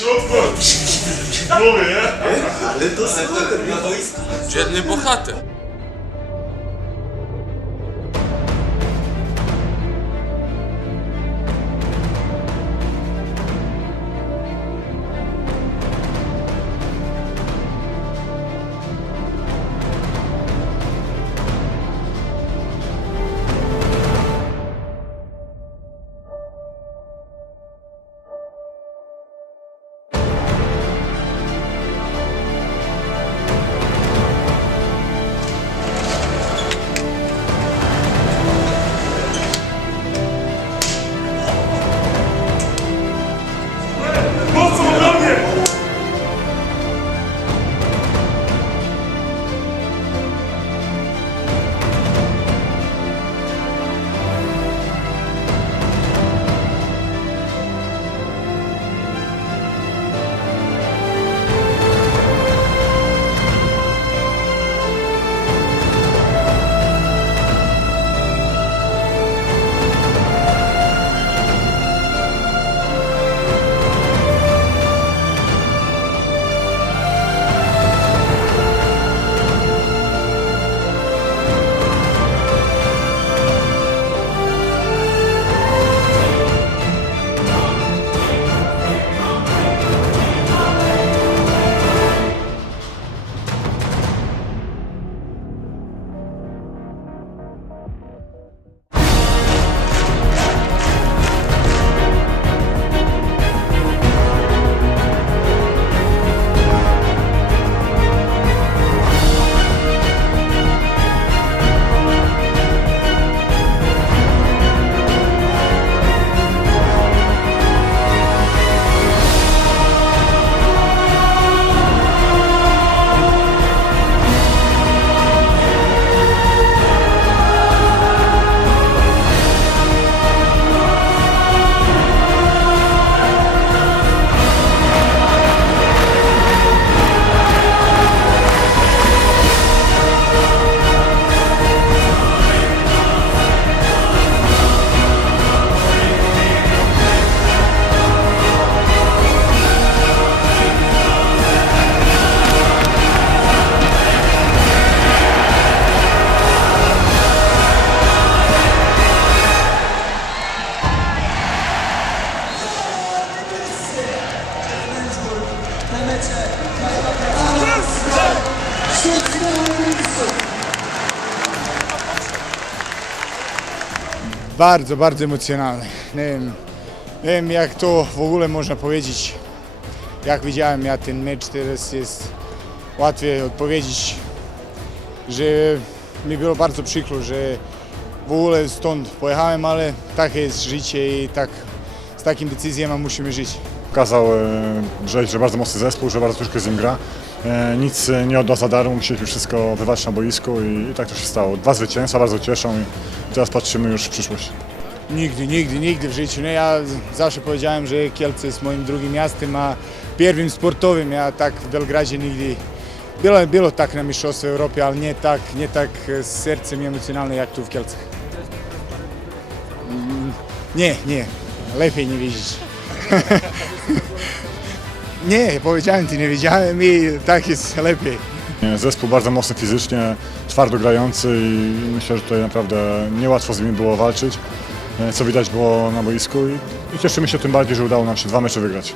W środku w głowie, nie? Ale to super, na boisku. Dzielny bohater. Bardzo, bardzo emocjonalny. Nie wiem, nie wiem jak to w ogóle można powiedzieć. Jak widziałem ja ten mecz, teraz jest łatwiej odpowiedzieć, że mi było bardzo przykro, że w ogóle stąd pojechałem, ale takie jest życie i tak z takim decyzjami musimy żyć. Pokazał, e, że, bardzo mocny zespół, że bardzo ciężko z nim gra. E, Nic nie oddał za darmo, musieliśmy wszystko wywalczyć na boisku i, i tak to się stało. Dwa zwycięstwa bardzo cieszą i teraz patrzymy już w przyszłość. Nigdy, nigdy, nigdy w życiu. Nie, ja z- zawsze powiedziałem, że Kielce jest moim drugim miastem, a pierwszym sportowym. Ja tak w Belgradzie nigdy... Było, było tak na Mistrzostwie Europy, ale nie tak, nie tak z sercem emocjonalnie jak tu w Kielcach. Mm, Nie, nie. Lepiej nie widzieć. nie, powiedziałem Ci, nie widziałem i tak jest lepiej. Zespół bardzo mocny fizycznie, twardo grający i myślę, że tutaj naprawdę niełatwo z nimi było walczyć, e, co widać było na boisku i, i cieszymy się tym bardziej, że udało nam się dwa mecze wygrać.